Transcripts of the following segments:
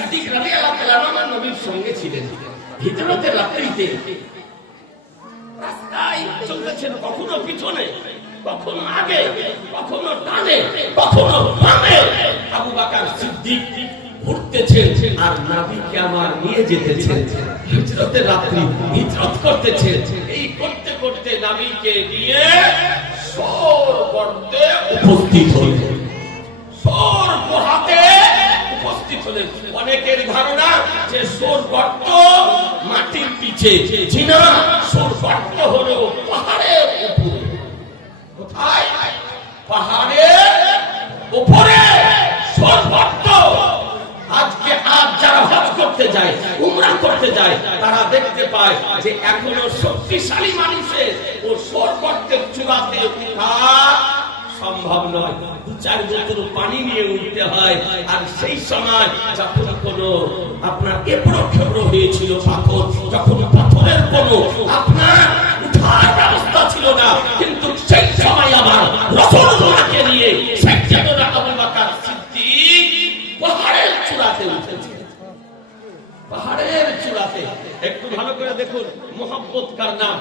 সিদ্দিক রাদিয়াল্লাহু তাআলা আমার নবীর সঙ্গে ছিলেন। হিজরতের রাত্রিতে রাস্তায় চলতেছেন, কখনো পিছনে, কখনো আগে, কখনো ডানে, কখনো বামে। আবু বকর সিদ্দিক ঘুরতেছেন আর নবীকে আমার নিয়ে যেতেছেন। হিজরতের রাত্রি হিজরত করতেছেন। এই করতে করতে নবীকে নিয়ে সোর গর্তে উপস্থিত হলেন। সোর গুহাতে উপস্থিত হলেন। অনেকের ধারণা যে সোর গর্ত মাটির নিচে, জিনা সোর গর্ত হলো পাহাড়ের উপরে। কোথায়? পাহাড়ের উপরে সোর গর্ত। আজ যারা হজ করতে যায়, উমরা করতে যায়, তারা দেখতে পায় যে এখনো শক্তিশালী মানুষের ও সোর গর্তের চূড়াতে ওঠা সম্ভব নয়। 2-4 বোতল পানি নিয়ে উঠতে হয়। আর সেই সময় যখন কোনো আপনার এবড়ো খেবড়ো হয়েছিল পাথর, যখন পাথরের কোনো আপনার উঠার ব্যবস্থা ছিল না, কিন্তু সেই সময় আমার রাসূলুল্লাহকে নিয়ে সাইয়েদনা আবু বকর সিদ্দিক পাহাড়ের চূড়াতে উঠেছে। পাহাড়ের চূড়াতে। একটু ভালো করে দেখুন, মোহাম্মত কার নাম,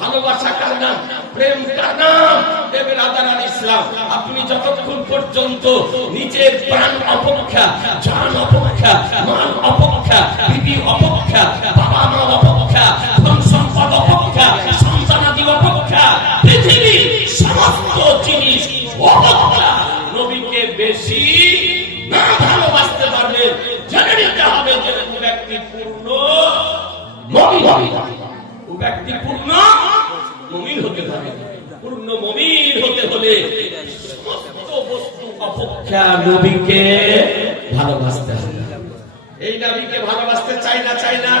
ভালোবাসা কার নাম, প্রেম কার নাম? বেরাদারান ইসলাম, আপনি যতক্ষণ পর্যন্ত নিজের প্রাণ অপেক্ষা, জান অপেক্ষা, মান অপেক্ষা, বিবি অপেক্ষা, বাবা মা অপেক্ষা, ধন সম্পদ অপেক্ষা, সন্তানাদি অপেক্ষা, পৃথিবীর সমস্ত জিনিস অপেক্ষা নবীকে বেশি না ভালোবাসতে পারবেন, জেনে নিতে হবে যে ব্যক্তি পূর্ণ মুমিন। ব্যক্তি পূর্ণ মুমিন হতে হবে। পূর্ণ মুমিন হতে হলে সমস্ত বস্তু অপেক্ষা নবীকে ভালোবাসতে হবে। এই নবীকে ভালোবাসতে চাই না? চাই না?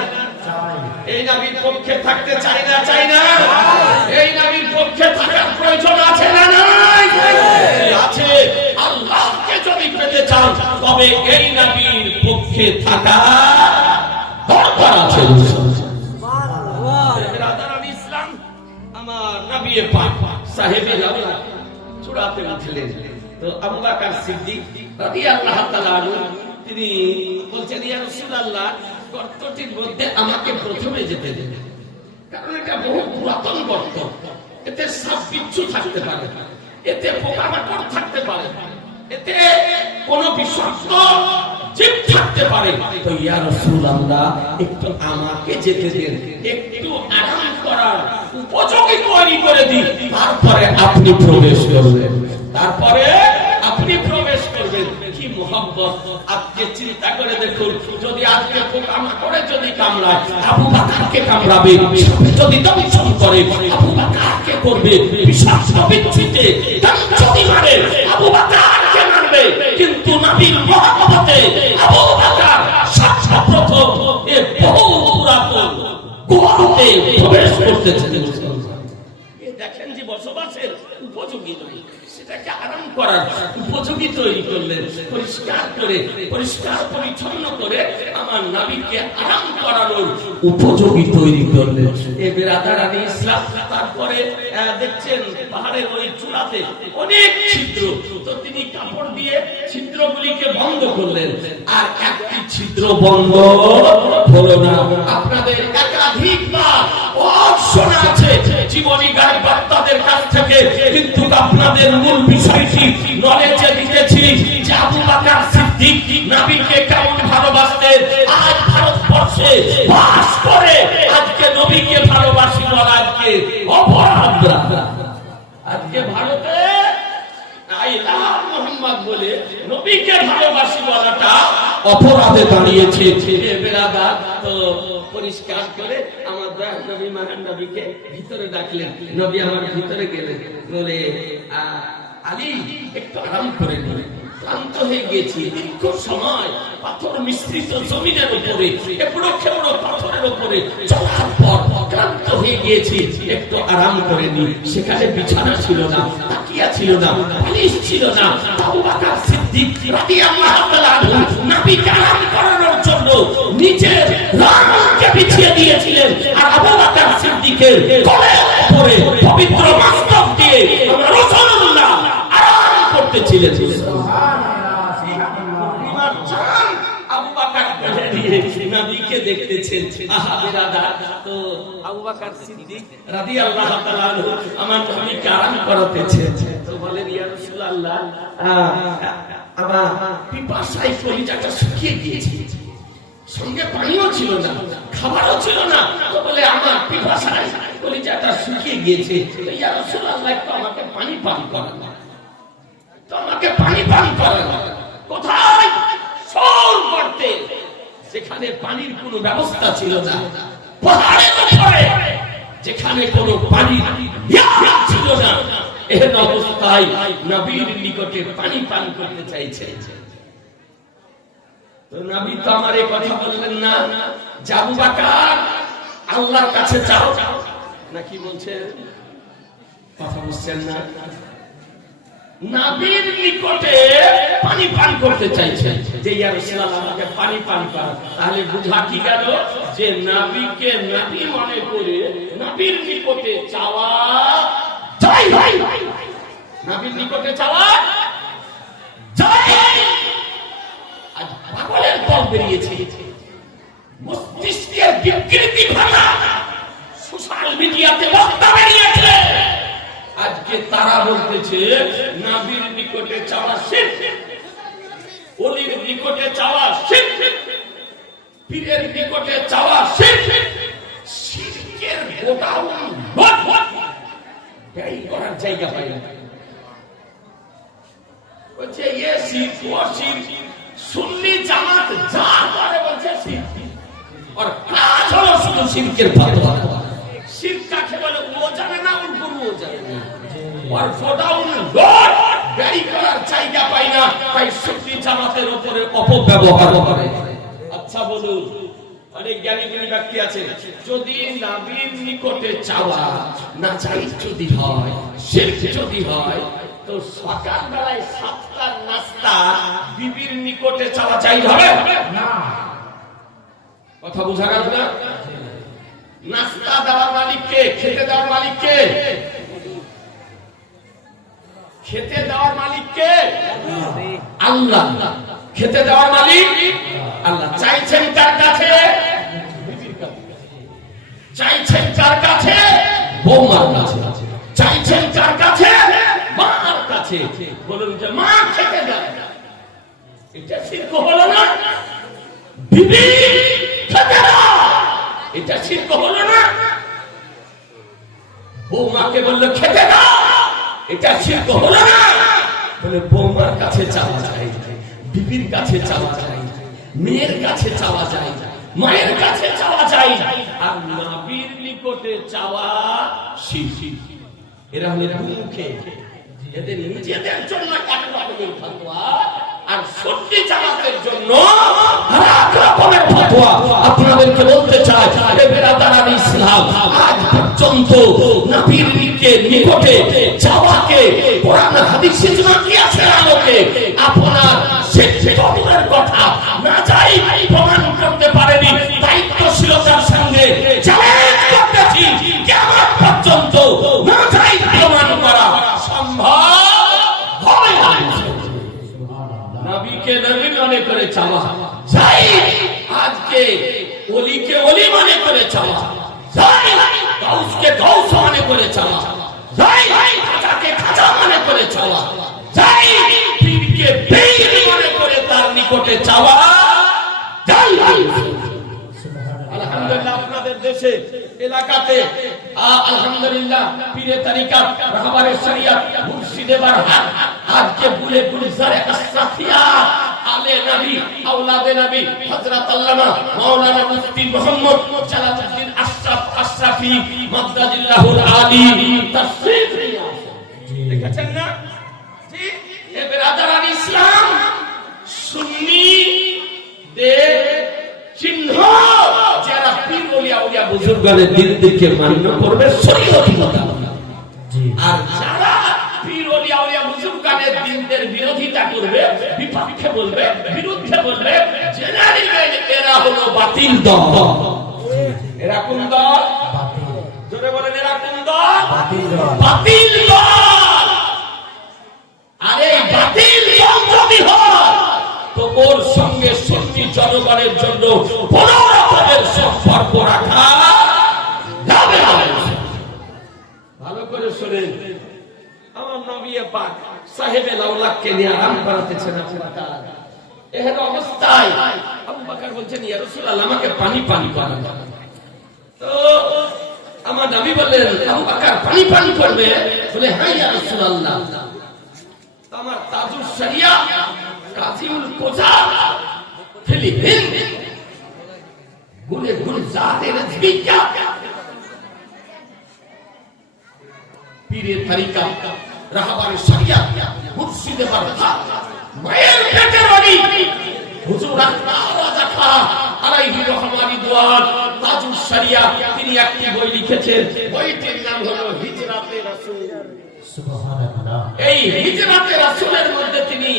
এই নবীর পক্ষে থাকতে চাই না? চাই না? এই নবীর পক্ষে থাকার প্রয়োজন আছে না? নাই? আছে। আল্লাহকে যদি পেতে চান তবে এই নবীর পক্ষে থাকা দরকার আছে। বেরাদারান ইসলাম, আমার নবী পাক সাহেবে জালাল চূড়াতে উঠলেন। তো আবু বকর সিদ্দিক রাদিয়াল্লাহু তাআলা আনহু তিনি বলছেন, ইয়া রাসূলুল্লাহ, গর্তটির মধ্যে আমাকে প্রথমে যেতে দিন, কারণ এটা বহু পুরাতন গর্ত। এতে সাপ বিচ্ছু থাকতে পারে, এতে পোকামাকড় থাকতে পারে, এতে কোনো বিষাক্ত জীব থাকতে পারে। তো ইয়া রাসূলুল্লাহ, একটু আমাকে যেতে দিন, একটু আরাম করার উপযোগী তৈরি করে দিন, তারপরে আপনি প্রবেশ করবেন। তারপরে আপনি প্রবেশ করবেন। কি মোহাব্বত! আজকে চিন্তা করে দেখুন, যদি আজকে পোকামাকড়ে যদি কামড়ায়, আবু বকরকে কামড়াবে। যদি দংশন করে, আবু বকরকে করবে। বিষাক্ত বিচ্ছুতে যদি মারে, আবু বকরকে মারবে। কিন্তু নবীর মহব্বতে আবু বকর সর্বপ্রথম এ বহু পুরাতন গুহাতে প্রবেশ করতেছেন। দেখেন যে বসবাসের উপযোগী নয়, সেটাকে আরাম করার উপযোগী তৈরি করলেন। পরিষ্কার করে, পরিষ্কার পরিচ্ছন্ন করে আমার নবীকে আরাম করানোর উপযোগী তৈরি করলেন। এ বেরাদারান ইসলাম, তারপরে দেখছেন পাহাড়ের ওই চূড়াতে অনেক ছিদ্র। তো তিনি কাপড় দিয়ে ছিদ্রগুলিকে বন্ধ করলেন, আর একটি ছিদ্র বন্ধ হলো না। আপনাদের একাধিকবার শোনা আছে জীবনী গায়েব বক্তাদের কাছ থেকে, কিন্তু আপনাদের মূল বিষয়টি নলেজে দিতেছি যে আবু বকর সিদ্দিক নবীকে কেমন ভালোবাসতেন। আজ ভারতবর্ষে বাস করে আজকে নবীকে ভালোবাসি বলা আজকে অপরাধ। আজকে ভারতে আই লাভ মুহাম্মদ বলে নবীকে ভালোবাসি বলাটা অপরাধে দাঁড়িয়েছে। বেরাদার, তো পরিষ্কার করে আমার নবী মহান নবীকে ভিতরে ডাকলেন। নবী আমার ভিতরে গেলেন, বলে আলী একটু আরাম করে নিন, ক্লান্ত হয়ে গেছি। দীর্ঘ সময় পাথর মিশ্রিত জমিনের উপরে, এবড়ো খেবড়ো পাথরের উপরে চলার পর ক্লান্ত হয়ে গিয়েছি, একটু আরাম করে নিন। সেখানে বিছানা ছিল না, তাকিয়া ছিল না, বালিশ ছিল না। আবু বকর সিদ্দিক রাদিয়াল্লাহু তাআলা আনহু নবীকে আরাম করানোর জন্য নিজের রানকে বিছিয়ে দিয়েছিলেন, আর আবু বকর সিদ্দিকের কোলের উপরে পবিত্র মস্তক দিয়ে আমরা রাসূলুল্লাহ আরাম করতেছিলেন। সুবহানাল্লাহ। আবু বকর নবীকে দেখতেছেন। আহা বিরাদার, তো আবু বকর সিদ্দিক রাদিয়াল্লাহু তাআলা আনহু আমার নবীকে আরাম করাতেছেন। তো বলেন ইয়া রাসূলুল্লাহ, আমার পিপাসায় কলিজাটা শুকিয়ে গিয়েছে, সঙ্গে পানিও ছিল না, খাবারও ছিল না। তো বলে আমার পিপাসায় কলিজাটা শুকিয়ে গিয়েছে, ইয়া রাসূলুল্লাহ একটু আমাকে পানি পান করান, তো আমাকে পানি পান করান। কোথায়? সর করতে, যেখানে পানির কোনো ব্যবস্থা ছিল না, পাহাড়ের উপরে যেখানে কোনো পানি ছিল না, এর অবস্থায় নবীর নিকটে পানি পান করতে চাইছে। তো নবী তো আমার এই কথা বললেন না, আবু বকর আল্লাহর কাছে চাও, নাকি বলছেন? কথা বুঝছেন না? নবীর নিকটে পানি পান করতে চাইছেন, যে ইয়া রাসূলুল্লাহ আমাকে পানি পান করান। তাহলে বুঝা কি গেল যে নবীকে নবী মনে করে নবীর নিকটে চাওয়া যাই, নবীর নিকটে চাওয়া যাই। আজ পাগলের দল বেরিয়েছে, মস্তিষ্কের বিকৃতি ভাঙা সোশ্যাল মিডিয়াতে বক্তা বেরিয়েছে। আজকে তারা বলতেছে নবীর নিকটে চাওয়া শিরক, ওলির নিকটে চাওয়া শিরক, পীরের নিকটে চাওয়া শিরক। শিরকের গোডাউন এই করার জায়গা পাই না। বলছে ये শিরক ও শিরক, সুন্নি জামাত যা করে বলছে শিরক, আর কাজ হলো শুধু শিরকের ফতোয়া। শিরক কাকে বলে ও জানে না, ওর গুরু ও জানে না, আর গোডাউন লোড গাড়ি করার জায়গা পাই না, তাই সুন্নি জামাতের উপরে অপব্যবহার করে। আচ্ছা বলুন, অনেক জ্ঞানী গুণী ব্যক্তি আছে, যদি নবীর নিকটে চাওয়া না চাই যদি হয়, শিরক যদি হয়, তো সকাল বেলায় 7টার নাস্তা বিবির নিকটে চাওয়া চাই হবে না। কথা বুঝা গেল না? নাস্তা দেওয়ার মালিককে, খেতে দেওয়ার মালিককে, খেতে দেওয়ার মালিককে আল্লাহ, খেতে দেওয়ার মালিক আল্লাহ। চাইছেন কার কাছে? চাইছেন কার কাছে? বৌমার কাছে। চাইছেন কার কাছে? মার কাছে। বলুন যে মা খেতে দেয়, এটা শিরক হলো না? বিবি খেতে দাও, এটা শিরক হলো না? বৌমাকে বললো খেতে দাও, এটা শিরক হলো না? বলে বৌমার কাছে চাওয়া যায়, বিবির কাছে চাওয়া যায়, মেয়ের কাছে চাওয়া যায়, মায়ের কাছে চাওয়া যায়, আর নবীর নিকটে চাওয়া শিরক। এরা হলো মুখে, এদের নিজেদের জন্য এক রকমের ফতোয়া, আর সুন্নি জামাতের জন্য আরেক রকমের ফতোয়া। আপনাদেরকে বলতে চাই, এ বেরাদারান ইসলাম, আজ পর্যন্ত নবীর নিকটে চাওয়াকে কোরআন হাদিসে জুমাকিয়াতের আলোকে আপনার শিক্ষকের কথা না যাই প্রমাণ করতে পারেনি। দায়িত্বশীলতার সঙ্গে চ্যালেঞ্জ করতেছি, কিয়ামত পর্যন্ত না যাই প্রমাণ করা সম্ভব হবে না। নবীকে নবী মনে করে চাওয়া যাই, আজকে ওলিকে ওলি মনে করে চাওয়া যাই, গাউসকে গাউস মনে করে চাওয়া যাই, খাজাকে খাজা মনে করে চাওয়া যাই, পীরকে পীর মনে করে তার নিকটে চাওয়া যাই। আলহামদুলিল্লাহ আপনাদের দেশে এলাকাতে আলহামদুলিল্লাহ পীরে তরিকত, রাহবারে শরিয়ত, মুর্শিদে বরহাত, আজকে বুলে গুলজারে আশরাফিয়া, আলে নবী, আওলাদে নবী, হযরত আল্লামা মাওলানা মুফতি মুহাম্মদ জালালউদ্দিন আশরাফ আশরাফি মাদ্দাজিল্লাহুল আলী তাশরীফ নিয়ে আসেন। দেখেছেন না জি? এ বেরাদারান ইসলাম, সুন্নি দে চিহ্ন যারা পীর ওলিয়া ওলিয়া বুজুর্গদের দিনকে মান্য করবে শরীয়তি মোতাবেক, আর যারা পীর ওলিয়া ওলিয়া বুজুর্গদের দিনের বিরোধিতা করবে, বিপক্ষে বলবে, বিরুদ্ধে বলবে, জেনে নেবেন এরা হলো বাতিল দল। এরা কোন দল? জোরে বলেন, এরা কোন দল? বাতিল দল। আর এই বাতিল দল যদি হয়, তো ওর সঙ্গে সুন্নি যত জনগণের জন্য বড় রকমের সম্পর্ক রাখা যাবে না। ভালো করে শুনেন, আমার নবী পাক সাহেবে লাউলাককে নিয়ে আরাম করাতেছেন আবু বকর। এর অবস্থায় আবু বকর বলছেন, ইয়া রাসূলুল্লাহ, আমাকে পানি করান। তো আমার নবী বললেন, আবু বকর পানি করবে? বলে, হ্যাঁ ইয়া রাসূলুল্লাহ। আমার তাজুস শরিয়া কাজিউল কোজা ফিলিপিন গুলে গুলজারে রিজবিকা পীরের তরিকা রাহবারে শরিয়া মুর্শিদে বারকা মায়ের পেটের বাড়ি হুজুর রাজা আলাইহি রহমানিদওয়ান তাজুস শরিয়া, তিনি একটি বই লিখেছেন, বইটির নাম হলো হিজরাতে রাসূল। সুবহানাল্লাহ। এই হিজরাতে রাসূলের মধ্যে তিনি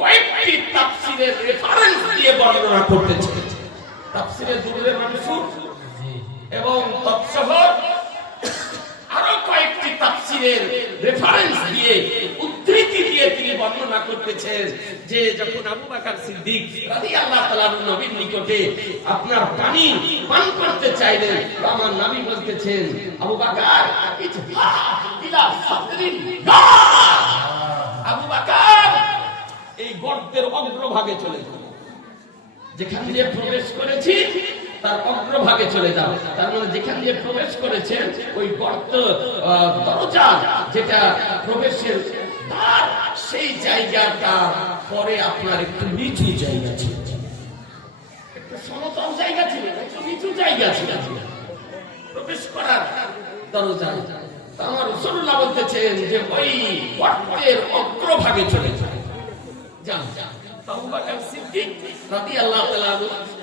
কয়েকটি তাফসীরের রেফারেন্স দিয়ে বর্ণনা করতেছেন। তাফসীরে দুরুদে মানসুর এবং তফসির আরো কয়েকটি তাফসীরের রেফারেন্স দিয়ে, উদ্ধৃতি দিয়ে তিনি বর্ণনা করতেছেন যে যখন আবু বকর সিদ্দিক রাদিয়াল্লাহু তাআলা নবীর নিকটে আপনার পানি পান করতে চাইলেন, আমার নবী বলতেছেন, আবু বকর ইতহা ইলা সাদরিন গার, আবু বকর এই গর্তের অগ্রভাগে চলে যাও, যেখান দিয়ে প্রবেশ করেছি তার অগ্রভাগে চলে যাও। তার মানে যেখান দিয়ে প্রবেশ করেছেন ওই গর্ত দরজা যেটা প্রবেশের দ্বার, সেই জায়গাটা পরে আপনার একটু নিচু জায়গা ছিল, একটু সমতল জায়গা ছিল, একটু নিচু জায়গা ছিল প্রবেশ করার দরজা। আমার রাসূলুল্লাহ বলতেছেন যে ওই গর্তের অগ্রভাগে চলে যান। আবু বকর সিদ্দিক রাদিয়াল্লাহু তাআলা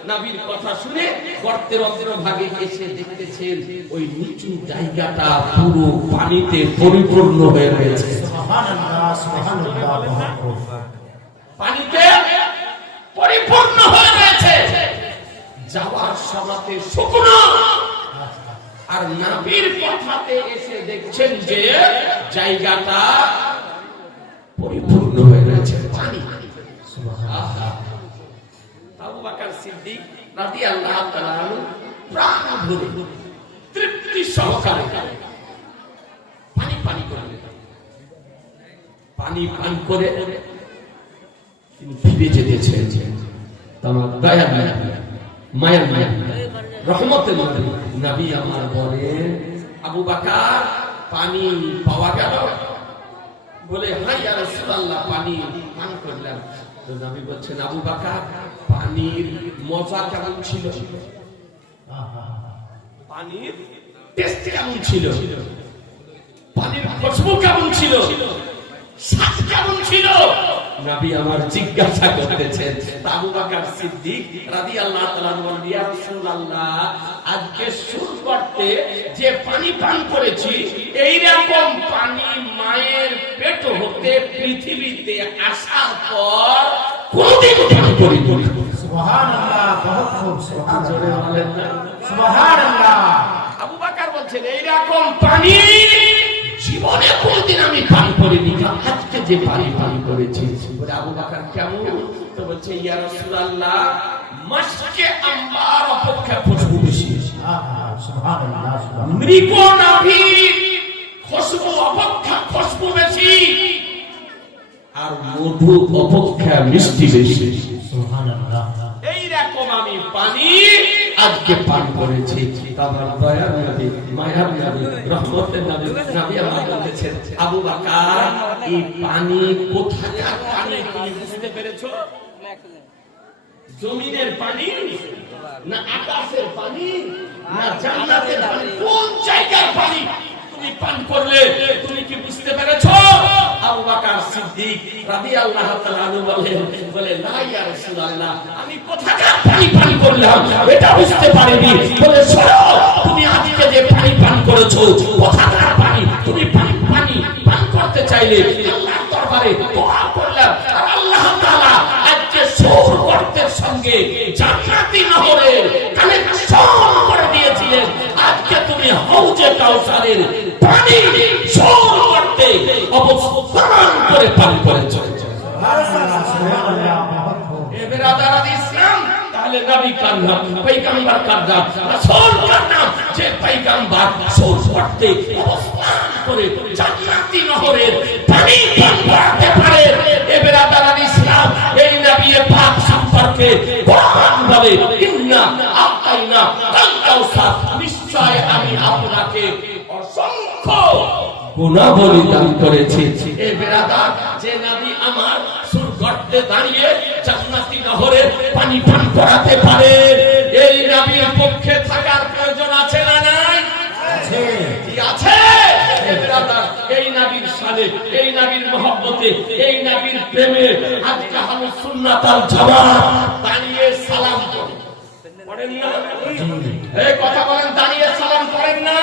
নবীর কথা শুনে গর্তের অগ্রভাগে এসে দেখতেছেন ওই নিচু জায়গাটা পুরো পানিতে পরিপূর্ণ হয়ে রয়েছে। সুবহানাল্লাহ, সুবহানাল্লাহ। পানিতে পরিপূর্ণ হয়ে রয়েছে, যাওয়ার সময়তে শুকনো, আর নবীর কথাতে এসে দেখছেন যে জায়গাটা পরিপূর্ণ হয়ে রয়েছে পানি। আবু বকর সিদ্দিক রাদিয়াল্লাহু তাআলা প্রাণ ভরে তৃপ্তি সহকারে পানি করে তিনি ফিরে যেতেছেন। আমার দয়া মায়া রহমতের নবী আমার বলেন, আবু বকর পানি পাওয়া গেল? বলে, হ্যাঁ ইয়া রাসূলুল্লাহ, পানি পান করলাম। তো নবী বলছেন, আবু বকর পানির মজা কেমন ছিল? পানির টেস্ট কেমন ছিল? পানির খুশবু কেমন ছিল? স্বাদ কেমন ছিল? নবী আমার জিজ্ঞাসা করতেছেন। আবু বকর সিদ্দিক রাদিয়াল্লাহু তাআলা বলেন, ইয়া রাসূলুল্লাহ, আজকে শুরু করতে যে পানি পান করেছি, এই রকম পানি মায়ের পেট হতে পৃথিবীতে আসার পর কোনদিন পান করিনি। সুবহানাল্লাহ, বহুত খুব, সুবহানাল্লাহ, সুবহানাল্লাহ। আবু বকর বলছেন, এই রকম পানি জীবনে কোনদিন আমি পান করিনি, আজকে যে পানি পান করেছি। বলে, আবু বকর কেমন? তো বলছে, ইয়া রাসূলুল্লাহ, মশকে আম্বার অপেক্ষা খুশবু বেশি। সুবহানাল্লাহ। মৃগ নাভির খুশবু অপেক্ষা খুশবু বেশি, আর মধু অপেক্ষা মিষ্টি বেশি। সুবহানাল্লাহ। এই রকম আমি পানি আজকে পান করেছি। আমার দয়ার নবী, মায়ার নবী, রহমতের নবী, নবী আমার বলেছেন, আবু বকর এই পানি কোথাকার পানি তুমি বুঝতে পেরেছো? জমিনের পানি না আকাশের পানি না জান্নাতের পানি? কোন জায়গার পানি তুমি পান করলে? তুমি কি বুঝতে পেরেছো? আবু বকর সিদ্দিক রাদিয়াল্লাহু তাআলা বলে, না ইয়া রাসূলুল্লাহ, আমি কোথাকার পানি পান করলাম এটা বুঝতে পারিনি। বলে, শোনো, তুমি আজকে যে পানি পান করেছো কোথাকার পানি? তুমি পানি পান করতে চাইলে আল্লাহর দরবারে দোয়া করলাম, আর আল্লাহ তাআলা আজকে সূর গর্তের সঙ্গে জান্নাতি নহরের কানেকশন করে দিয়েছিলেন। আজকে তুমি হাউজে কাউসারের পানি সূর গর্তে অবস্থান করে পান করেছো। সুবহানাল্লাহ, সুবহানাল্লাহ। এ বেরাদার ইসলাম, তাহলে তাহলে নবী কার নাম, পয়গম্বর কার নাম, রাসূল কার নাম? যে পয়গম্বর সুর করতে অবস্থান করে জান্নাতি নহরের পানি পান করাতে পারে। এ বেরাদারান ইসলাম, এই নবী পাক সম্পর্কে কোরআন বলে ইন্না আতাইনা আল কাউসার, নিশ্চয় আমি আপনাকে অসংখ্য গুণাবলী দান করেছি। এ বেরাদার, যে নবী আমার সুর করতে দাঁড়িয়ে জান্নাতি নহরের পানি পান করাতে পারে, এই নবীর পক্ষে থাকার প্রয়োজন আছে না নাই? আছে। কি আছে? এ বেরাদার, এই নবীর শানে, এই নবীর মহব্বতে, এই নবীর প্রেমে আজকে আহলে সুন্নাত ওয়াল জামাত দাঁড়িয়ে সালাম পড়েন না? এই কথা বলেন, দাঁড়িয়ে সালাম পড়েন না?